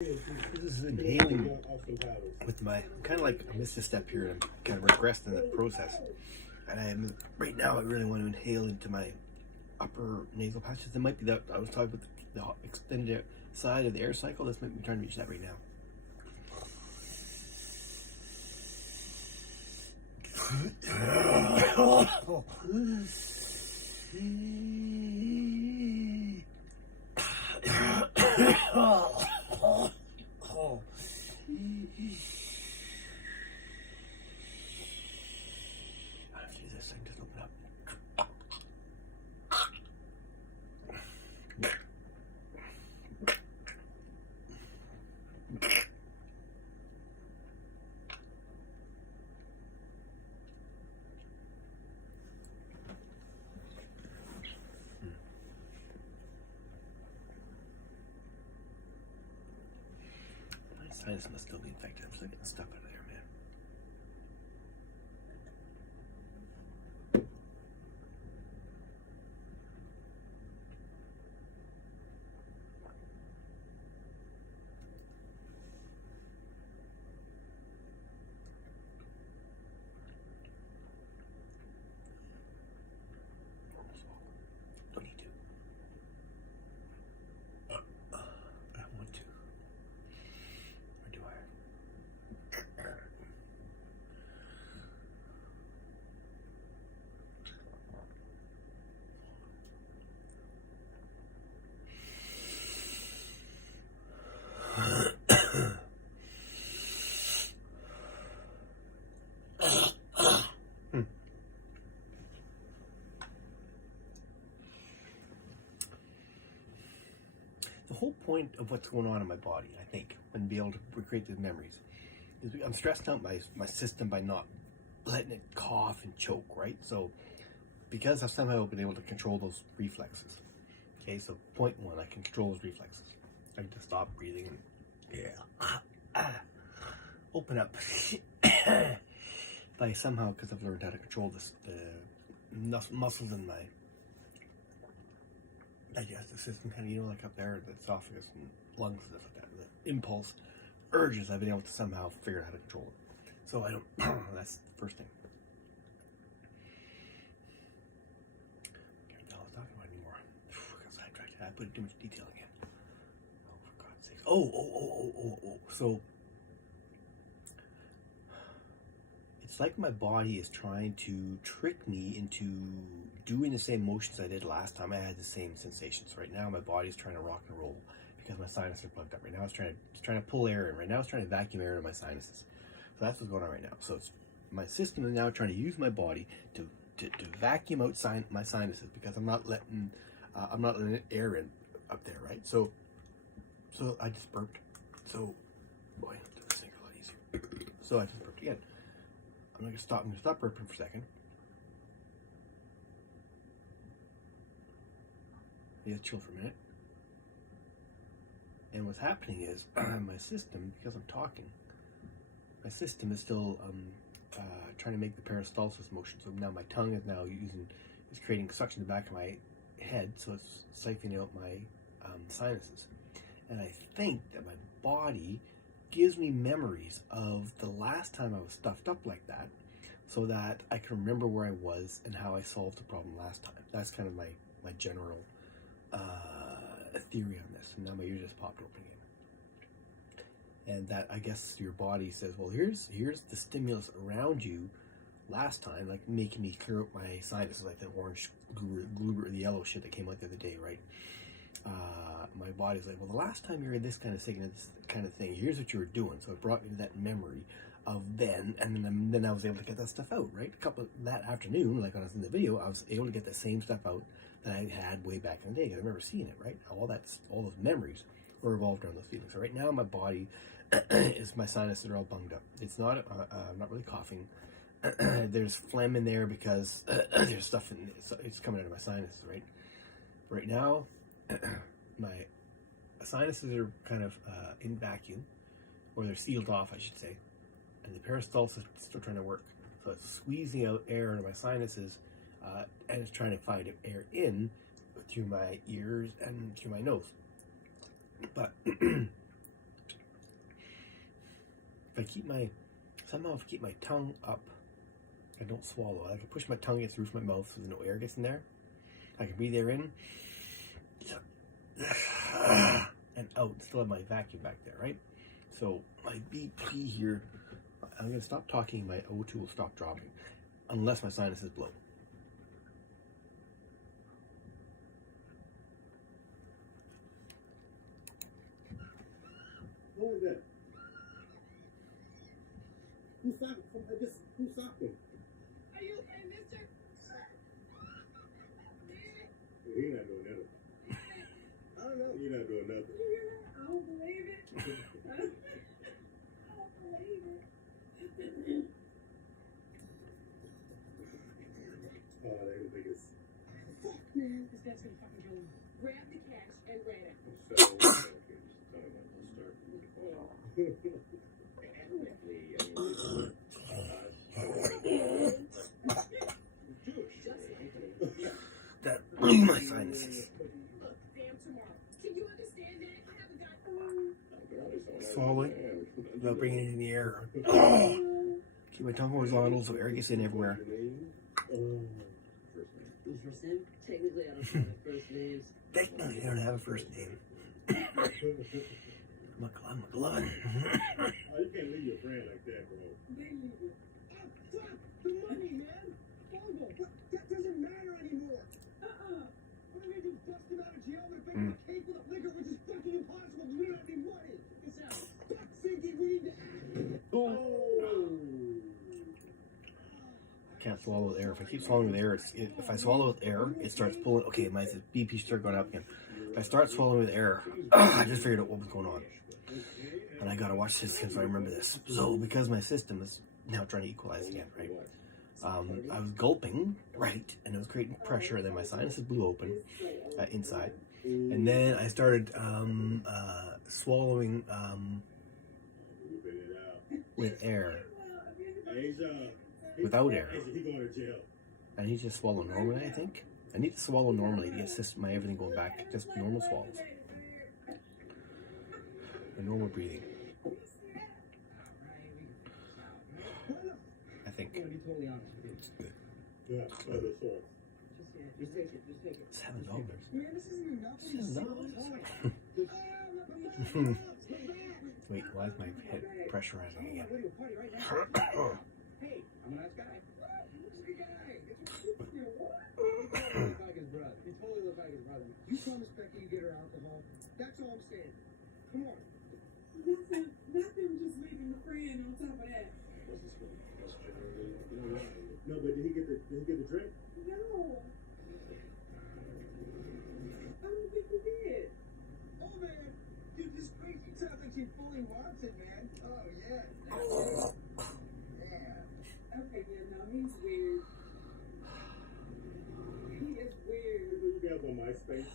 This is inhaling with my, kind of like I missed a step here and I'm kind of regressed in the process. And I'm, right now I really want to inhale into my upper nasal passages. It might be that I was talking about the extended side of the air cycle. This might be trying to reach that right now. This thing doesn't open up. My sinus must still be infected. I'm still getting stuff out of there, man. Don't need to. I don't want to. Or do I? The whole point of what's going on in my body, I think, when be able to recreate these memories, is I'm stressing out my system by not letting it cough and choke, right? So, because I've somehow been able to control those reflexes. Okay, so point one, I can control those reflexes. I can just stop breathing and open up. By somehow, because I've learned how to control this, the muscles in my digestive system, kind of, you know, like up there, the esophagus and lungs and stuff like that. The impulse urges, I've been able to somehow figure out how to control it. So I don't, that's the first thing. Can't tell what I was talking about anymore. I got sidetracked. I put in too much detail again. Oh, for God's sake. Oh. So, it's like my body is trying to trick me into doing the same motions I did last time. I had the same sensations. Right now, my body is trying to rock and roll because my sinuses are plugged up. Right now, it's trying to pull air in. Right now, it's trying to vacuum air into my sinuses. So that's what's going on right now. So it's, my system is now trying to use my body to vacuum out my sinuses because I'm not letting air in up there, right? So I just burped. So, boy, this thing's a lot easier. So I just burped again. I'm gonna stop burping for a second. Yeah, chill for a minute. And what's happening is my system, because I'm talking, my system is still trying to make the peristalsis motion. So now my tongue is creating suction in the back of my head, so it's siphoning out my sinuses. And I think that my body gives me memories of the last time I was stuffed up like that, so that I can remember where I was and how I solved the problem last time. That's kind of my general theory on this. And now my ear just popped open again. And that, I guess, your body says, well, here's the stimulus around you last time, like making me clear out my sinuses, like the orange glue, the yellow shit that came out the other day, right? My body's like, well, the last time you were in this kind of sickness, this kind of thing, here's what you were doing. So it brought me to that memory of then, and then I was able to get that stuff out, right? That afternoon, like when I was in the video, I was able to get the same stuff out that I had way back in the day, because I remember seeing it, right? All those memories were revolved around those feelings. So right now, my body my sinuses are all bunged up. It's not, I'm not really coughing. There's phlegm in there because there's stuff in it's coming out of my sinuses, right? Right now, my sinuses are kind of in vacuum, or they're sealed off, I should say, and the peristalsis is still trying to work. So it's squeezing out air into my sinuses, and it's trying to find air in through my ears and through my nose. But if I keep my tongue up, I don't swallow. I can push my tongue against the roof of my mouth so no air gets in there. I can breathe air in and out. Still have my vacuum back there, right? So my BP here, I'm going to stop talking. My O2 will stop dropping unless my sinuses blow. What was that? Who stopped him? Are you okay, mister? He not doing nothing. I don't know. He not doing nothing. I don't believe it. I don't believe it. Oh, they the biggest. Fuck, man. This guy's gonna fucking kill him. Grab the cash and ran it. So, okay, just talking about the start from the ball. That blew my sinuses. Look, damn tomorrow. Can you understand that? I have a guy. Swallowing without bringing it in the air. Keep my tongue horizontal so air gets in everywhere. Who's first name? Technically, I don't have first names. Technically, I don't have a first name. McLovin. Oh, you can't leave your friend like that, bro. They leave it. Stop the money, man. Volvo, that doesn't matter anymore. What do they just bust him out of jail? They're making a cake with a liquor, which is fucking impossible. We don't have any money. It's out. Fuck, Sinky, we need to act. Oh. Can't swallow with air. If I keep swallowing with air, if I swallow with air, it starts pulling. Okay, my BP starts going up again. If I start swallowing with air, I just figured out what was going on. And I gotta watch this because I remember this. So, because my system is now trying to equalize again, right? I was gulping, right, and it was creating pressure, and then my sinuses blew open inside. And then I started swallowing with air. Without air. I need to swallow normally, I think. I need to swallow normally to get my everything going back. Just normal swallows. And normal breathing. I think. I'm gonna be totally honest with you. Yeah, Just take it. Just take it. $7. Man, this isn't enough. Wait, why is my head pressurizing again? Hey, I'm a nice guy. He's a good guy. He totally looks like his brother. He totally looks like his brother. You promise Becky you get her alcohol? That's all I'm saying. Come on. Nothing, just leaving a friend on top of that. No, but did he get the drink? No. I don't think he did. Oh man, dude, this crazy sounds like she fully wants it, man. Oh yeah. Yeah. Okay, yeah, no, he's weird. He is weird. What you got on MySpace?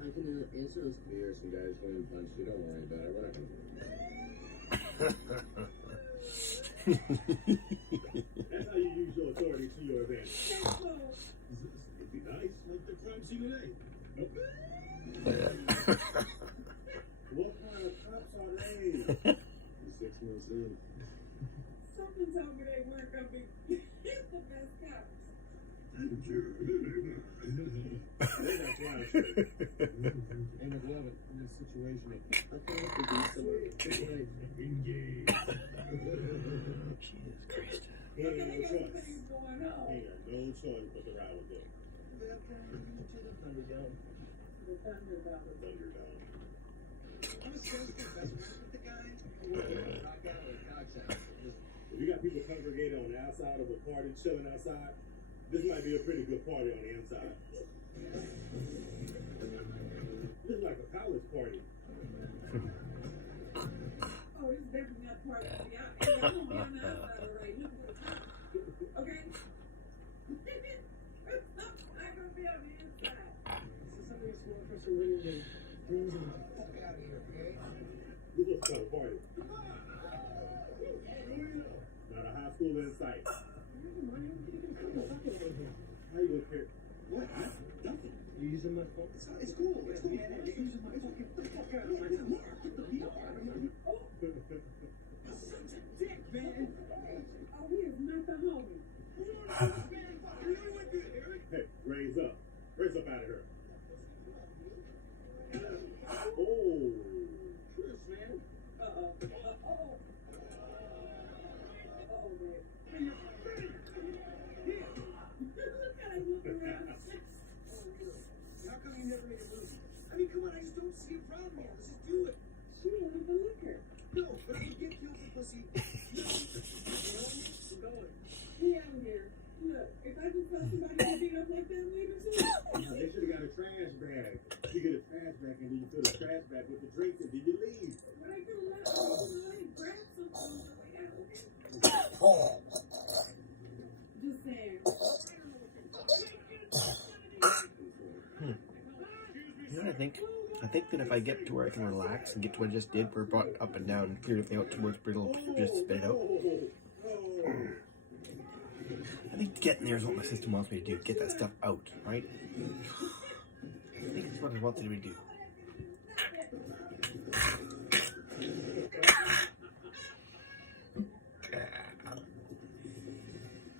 I can answer those. Here, some guys going to punch you. Don't worry about it. We're not going That's how you use your authority to your advantage. That's It'd be nice, like the crime scene today. Nope. What kind of cops are they? 6 months in. something told me they weren't gonna be the best cops. They're not trying to. Hey, McLovin, in this situation, I thought it could be somewhere. Engage. Jesus Christ. He ain't got no choice. Things going He on. ain't got no choice but to ride with them. The Thunderdome. The Thunderdome. I'm a sales professional with the guy. If you got people congregated on the outside of a party, chilling outside, this might be a pretty good party on the inside. This is like a college party. Oh, this is definitely not part of it. Y'all gonna be on the outside, alright? Look at the top. Okay? I'm not gonna be on the inside. So somebody small person winning the brings him the fuck out of here, okay? This looks like a party. Not a high school in sight. How you gonna care? What? Nothing. You using my phone? It's cool. It's cool. You're using my fucking. Get the fuck out of my house. Get the fuck out of my house. think that if I get to where I can relax and get to what I just did, where I brought up and down, clear everything out towards brittle, just spit it out. I think getting there is what my system wants me to do. Get that stuff out, right? I think it's what it wants me to do.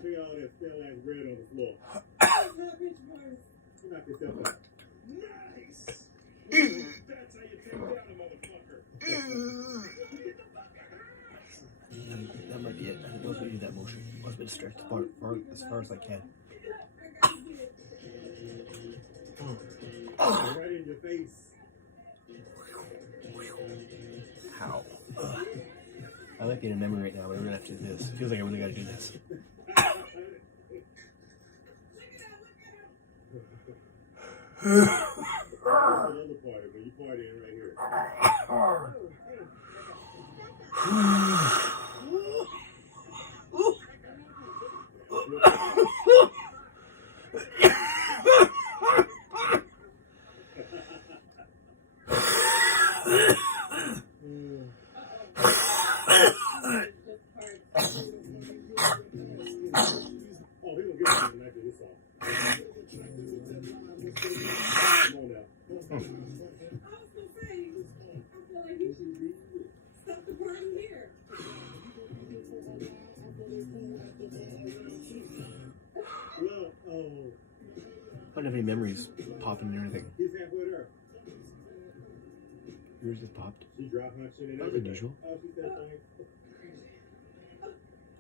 Look at all that stale ass bread on the floor. You knock yourself out. Nice! That's how you take down a motherfucker. That might be it. I think let's do that motion. Let's be distracted as far as I can. Right in your face. How? I like being in memory right now, but I'm gonna have to do this. Feels like I really gotta do this. Another party, but you partying right here. Oh, we gonna get something after this off. Come on now. I was gonna say, I feel like he should stop the party here. Well, oh, I don't have any memories popping or anything. he's halfway there. Yours just popped. She dropped her shit in That was everything. unusual. Oh, she said thanks.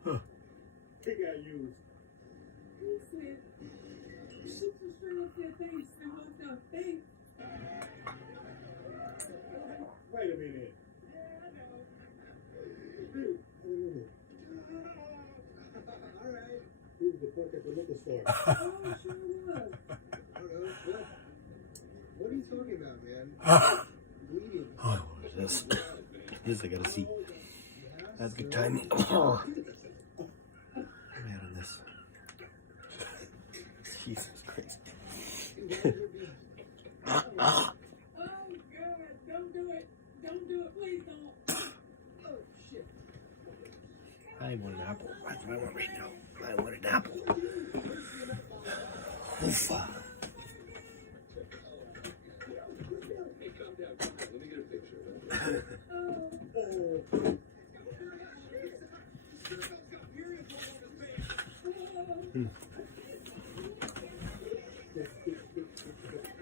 Huh. He got used. He said, she just straight up said thanks and walked out. Thanks. Wait a minute. Wait a minute. All right. He was the punk at the liquor store. Oh, sure was. I don't know. What are you talking about, man? Bleeding. Oh, what is this? This I gotta see. That's good timing. Oh. Man, on this. Jesus Christ. Oh, God. Don't do it. Don't do it. Please don't. Oh, shit. I want an apple. That's what I want right now. I want an apple. Oof.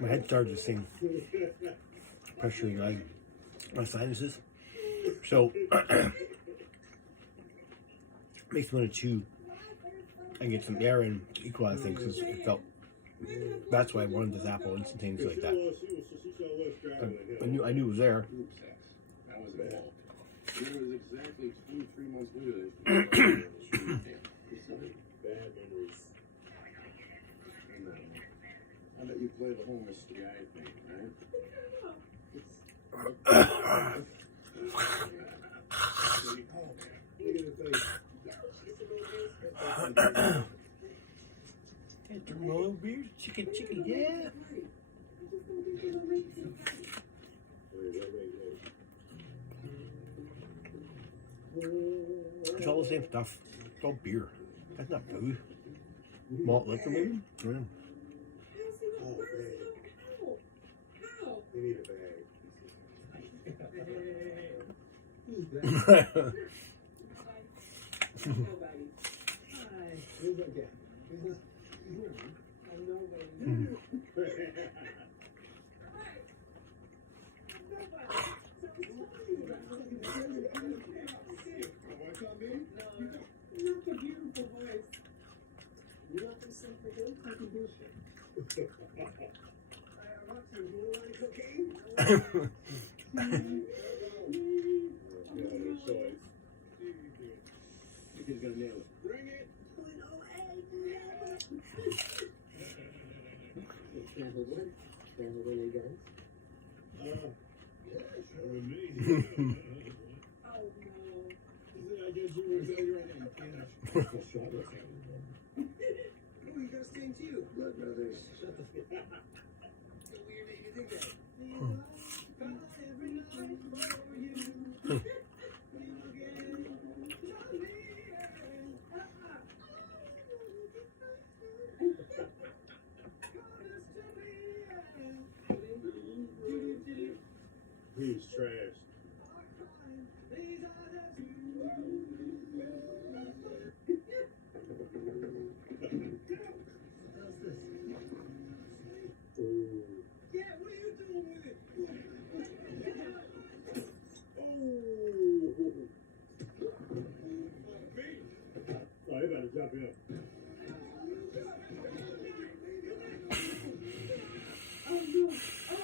My head started to sing. Pressure in my sinuses. So makes me want to chew and get some air in to equalize things because it felt. That's why I wanted this apple instantaneously like that. I knew it was there. That was bad. It was exactly 3 months later. Bad memories. I bet you play the homeless guy thing, right? Look at the face. Hey, roll beers, chicken, yeah. It's all the same stuff. It's all beer. That's not food. Malt liquor, maybe? Yeah. Oh, babe. You need a bag. Nobody. Who's that guy? Who's this? I'm nobody. What's up, baby? Not the beautiful voice. You not gonna sing for good? Fucking bullshit. Roxy, you want any cocaine? He's gonna nail it. Bring it. Careful, boy. Careful with any guns. Yeah, sure with me. Oh, no. I guess you were telling you right now. Oh, you gotta sing too. Blood brothers. Shut the fuck up. So weird that you think that. He's trash. Ooh. Yeah, what are you doing with it? Oh. Oh, you better jump in. Oh no! Oh!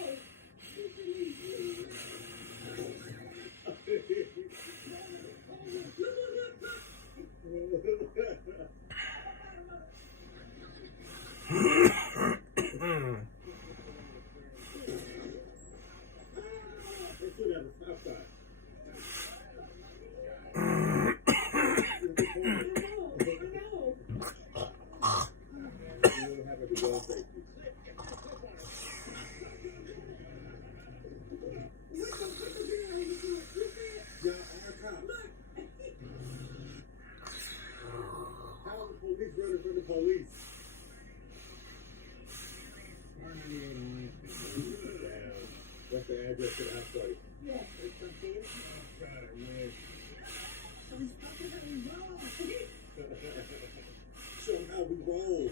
Let's do that on the south side. You don't have to go safety. Yeah, our cop. How are the police running from the police? What's the address to the house party? Yeah. God, man. Somehow we roll.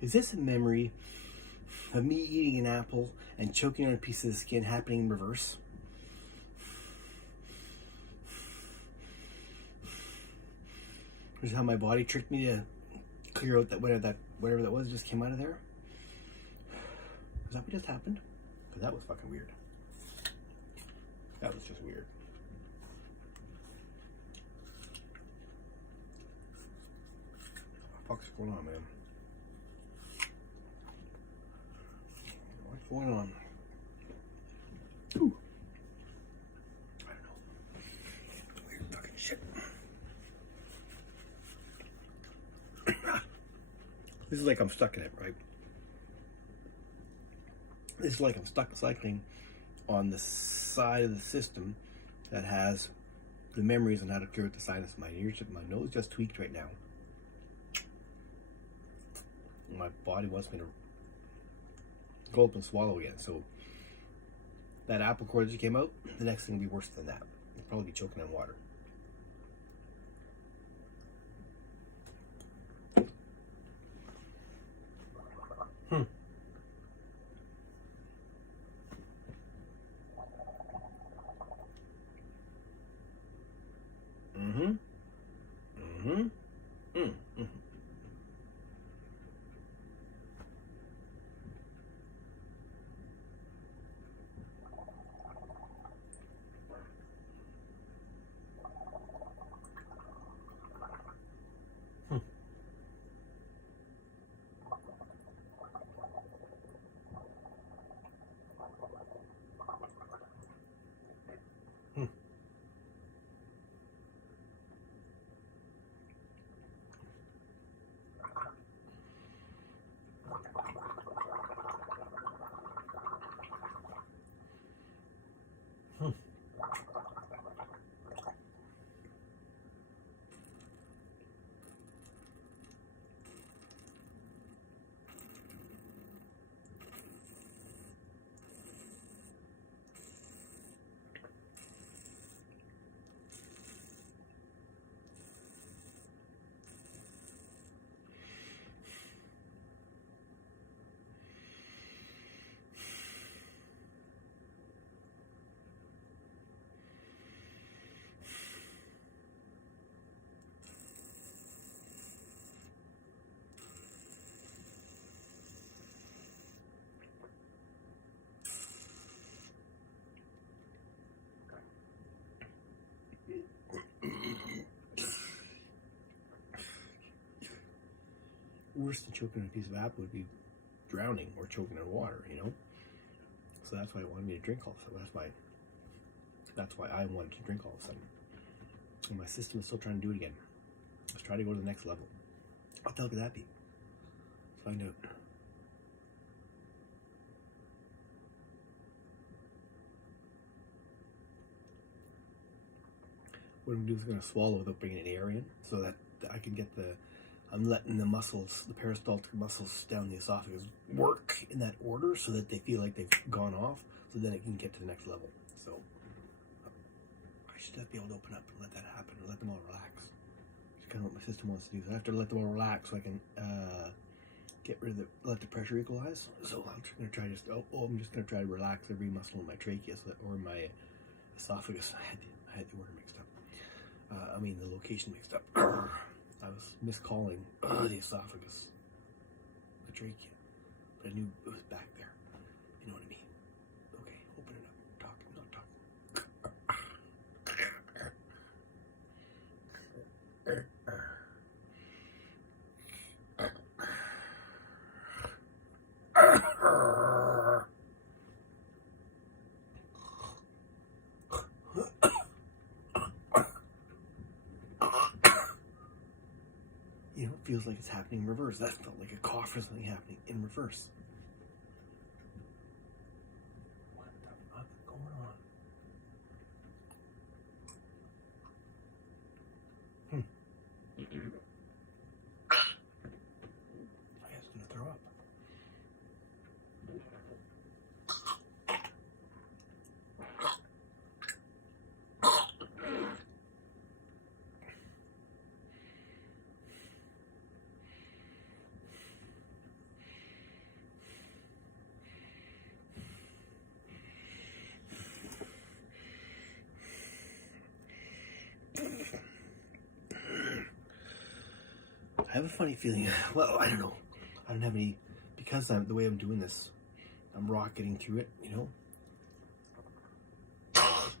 Is this a memory of me eating an apple and choking on a piece of the skin happening in reverse? This is how my body tricked me to clear out that whatever that was just came out of there? Is that what just happened? Because that was fucking weird. That was just weird. What the fuck's going on, man? What's going on? Ooh. I don't know. Weird fucking shit. This is like I'm stuck in it, right? This is like I'm stuck cycling on the side of the system that has the memories on how to cure the sinus. My nose just tweaked right now. My body wants me to go up and swallow again. So that apple core that just came out, the next thing will be worse than that. I'll probably be choking on water. Worse than choking on a piece of apple would be drowning or choking on water, you know? So that's why I wanted me to drink all of a sudden. That's why I wanted to drink all of a sudden. And my system is still trying to do it again. Let's try to go to the next level. What the hell could that be? Find out. What I'm going to do is going to swallow without bringing any air in, so that I can get the. I'm letting the muscles, the peristaltic muscles down the esophagus, work in that order so that they feel like they've gone off, so then it can get to the next level. So I should just be able to open up and let that happen, and let them all relax. It's kind of what my system wants to do. So I have to let them all relax so I can get rid of let the pressure equalize. So I'm just going to try I'm just going to try to relax every muscle in my trachea or my esophagus. I had the order mixed up. The location mixed up. I was miscalling the esophagus, the trachea, but I knew it was back there. You know what I mean? Okay, open it up. Talk, not talk. You know, it feels like it's happening in reverse. That felt like a cough or something happening in reverse. What the fuck is going on? I guess I'm gonna throw up. I have a funny feeling. Well, I don't know. I don't have any, because the way I'm doing this, I'm rocketing through it. You know, I'm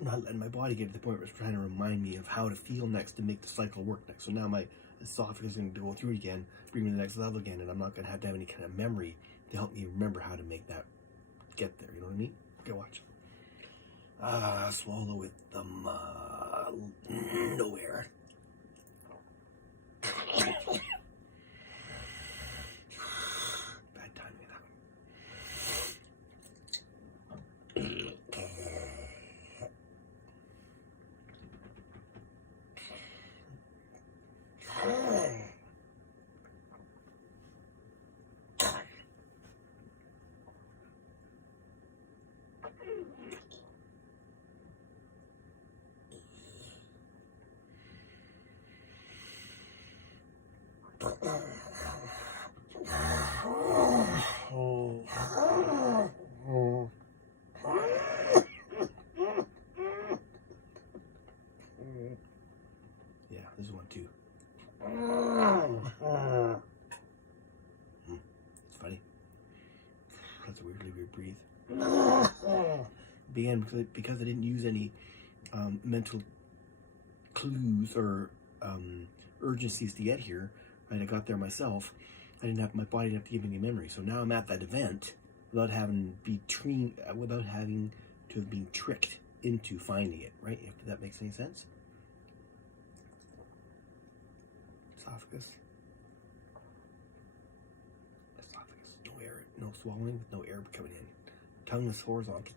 not letting my body get to the point where it's trying to remind me of how to feel next to make the cycle work next. So now my esophagus is going to go through it again, bring me to the next level again, and I'm not going to have any kind of memory to help me remember how to make that get there. You know what I mean? Okay, watch. Swallow with no air. Bad timing of that Yeah, this is one too. It's funny. That's a weirdly weird breathe. Began because I didn't use any mental clues or urgencies to get here. Right, I got there myself. My body didn't have to give me any memory. So now I'm at that event without having to have been tricked into finding it. Right? If that makes any sense. Esophagus, no air, no swallowing, no air coming in. Tongue is horizontal.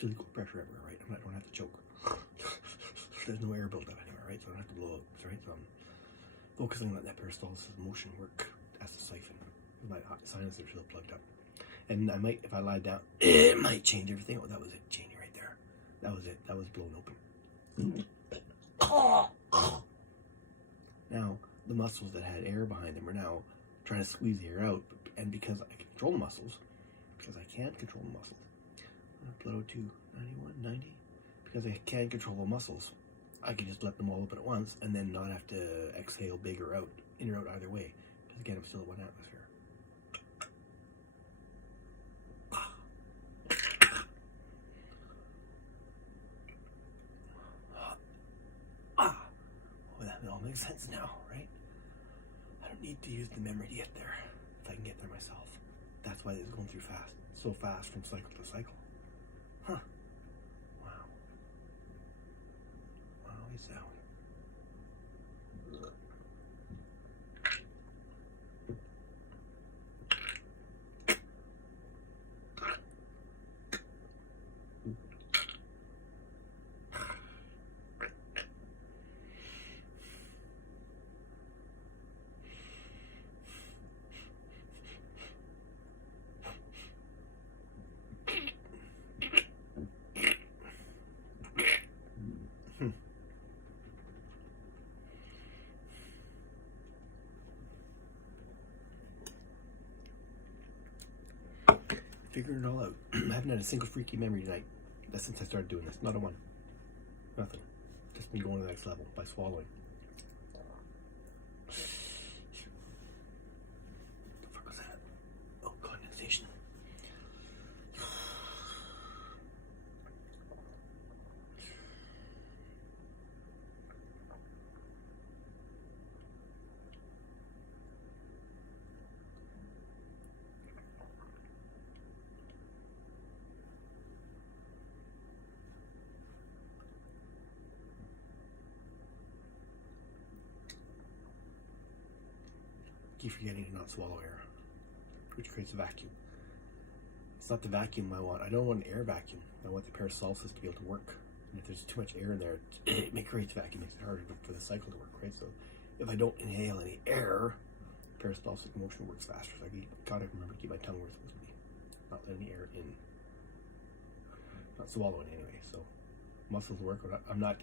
There's equal pressure everywhere, right? I don't have to choke. There's no air buildup anywhere, right? So I don't have to blow out, right? So I'm focusing on that peristalsis motion work as a siphon. My sinuses are still plugged up. And I might, if I lie down, it might change everything. Oh, that was it, changing right there. That was it. That was blown open. Now, the muscles that had air behind them are now trying to squeeze the air out. And because I can control the muscles, blood O2, 91, 90, because I can control the muscles, I can just let them all open at once and then not have to exhale big or out, in or out either way. Because again, I'm still at 1 atmosphere. It all makes sense now, right? I don't need to use the memory to get there if I can get there myself. That's why it's going through so fast from cycle to cycle. Huh. Wow. Wow, he's down. Figuring it all out. I haven't had a single freaky memory tonight. That's since I started doing this. Not a one. Nothing. Just me going to the next level by swallowing. The fuck was that? Oh, condensation. Keep forgetting to not swallow air, which creates a vacuum. It's not the vacuum I want. I don't want an air vacuum. I want the paracelsus to be able to work. And if there's too much air in there, it creates a vacuum, makes it harder for the cycle to work, right? So if I don't inhale any air, peristaltic motion works faster. So I gotta remember to keep my tongue where it's supposed to be, not let any air in, not swallowing anyway. So muscles work. I'm not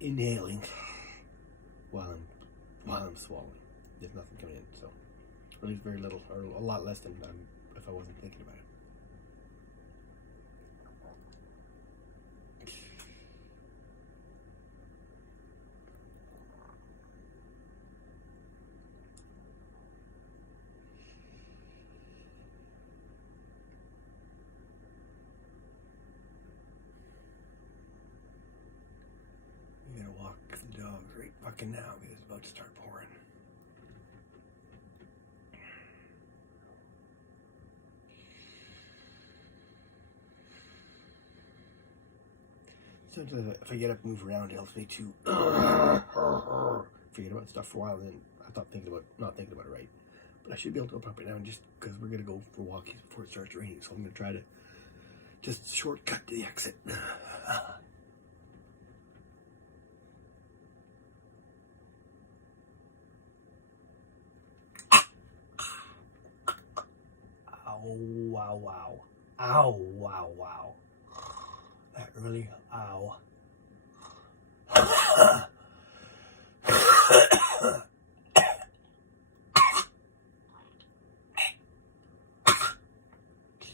inhaling while I'm swallowing. There's nothing coming in, so or at least very little, or a lot less than if I wasn't thinking about it. I'm gonna walk the dog right fucking now because it's about to start pouring. Sometimes if I get up and move around, it helps me to forget about stuff for a while. And then I thought not thinking about it right. But I should be able to open up right now, just because we're gonna go for walkies before it starts raining. So I'm gonna try to just shortcut to the exit. Ow! Wow! Wow! Ow! Wow! Wow! That really, ow.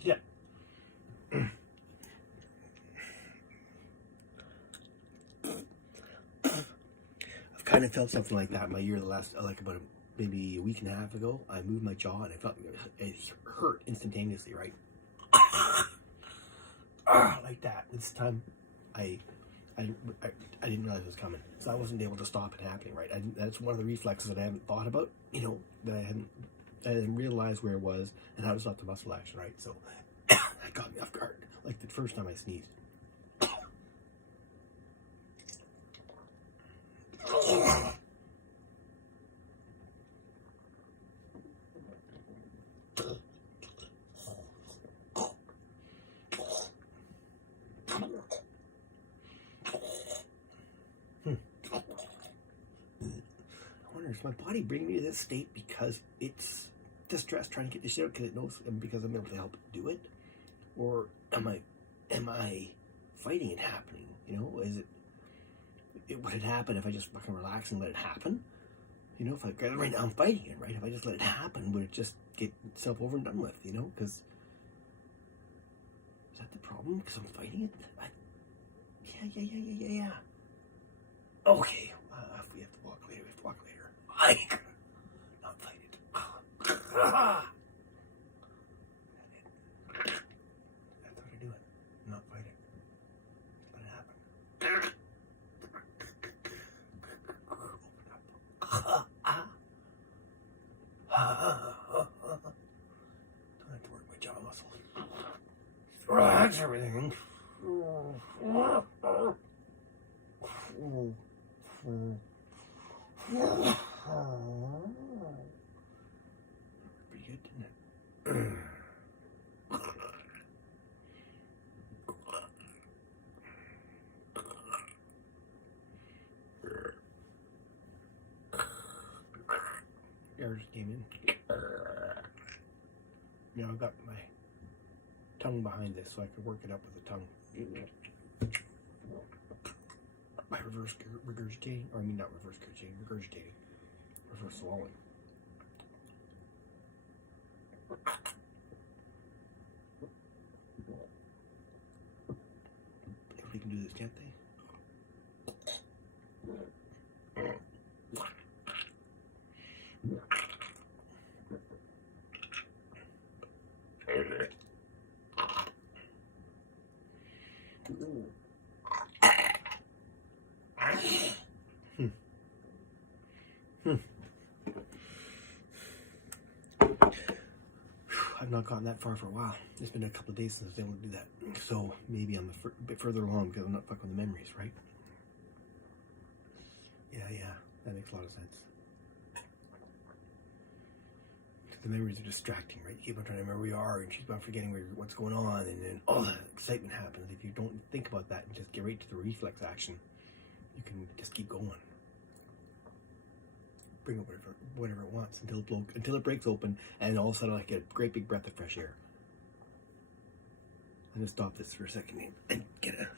Yeah. I've kind of felt something like that in my ear the last, like about maybe a week and a half ago. I moved my jaw and I felt it hurt instantaneously, right? Like that. This time, I didn't realize it was coming, so I wasn't able to stop it happening. Right, that's one of the reflexes that I haven't thought about. You know, that I didn't realize where it was and how to stop the muscle action. Right, so that got me off guard. Like the first time I sneezed. Is my body bringing me to this state because it's distressed trying to get this shit out because it knows, and because I'm able to help it do it, or am I fighting it happening? You know, is it would it happen if I just fucking relax and let it happen? You know, if I right now I'm fighting it, right? If I just let it happen, would it just get itself over and done with? You know, because is that the problem? Because I'm fighting it. Yeah. Okay, if we have to walk later, we have to walk later. I not fight it. That's how to do it. Not fight it. Let it happen. Don't have to work my jaw muscles. Relax everything. Pretty good, didn't it? Air just came in. Now I've got my tongue behind this, so I can work it up with the tongue. By reverse regurgitating, or I mean not reverse regurgitating, reverse swallowing. I've not gotten that far for a while. It's been a couple of days since I was able to do that. So maybe I'm a bit further along because I'm not fucking with the memories, right? Yeah, that makes a lot of sense. The memories are distracting, right? You keep on trying to remember where you are, and you keep on forgetting what's going on, and then all that excitement happens. If you don't think about that and just get right to the reflex action, you can just keep going. Bring up whatever it wants until it breaks open, and all of a sudden I get a great big breath of fresh air. I'm gonna stop this for a second and get it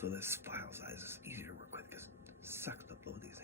so this file size is easier to work with because it sucks to upload these things.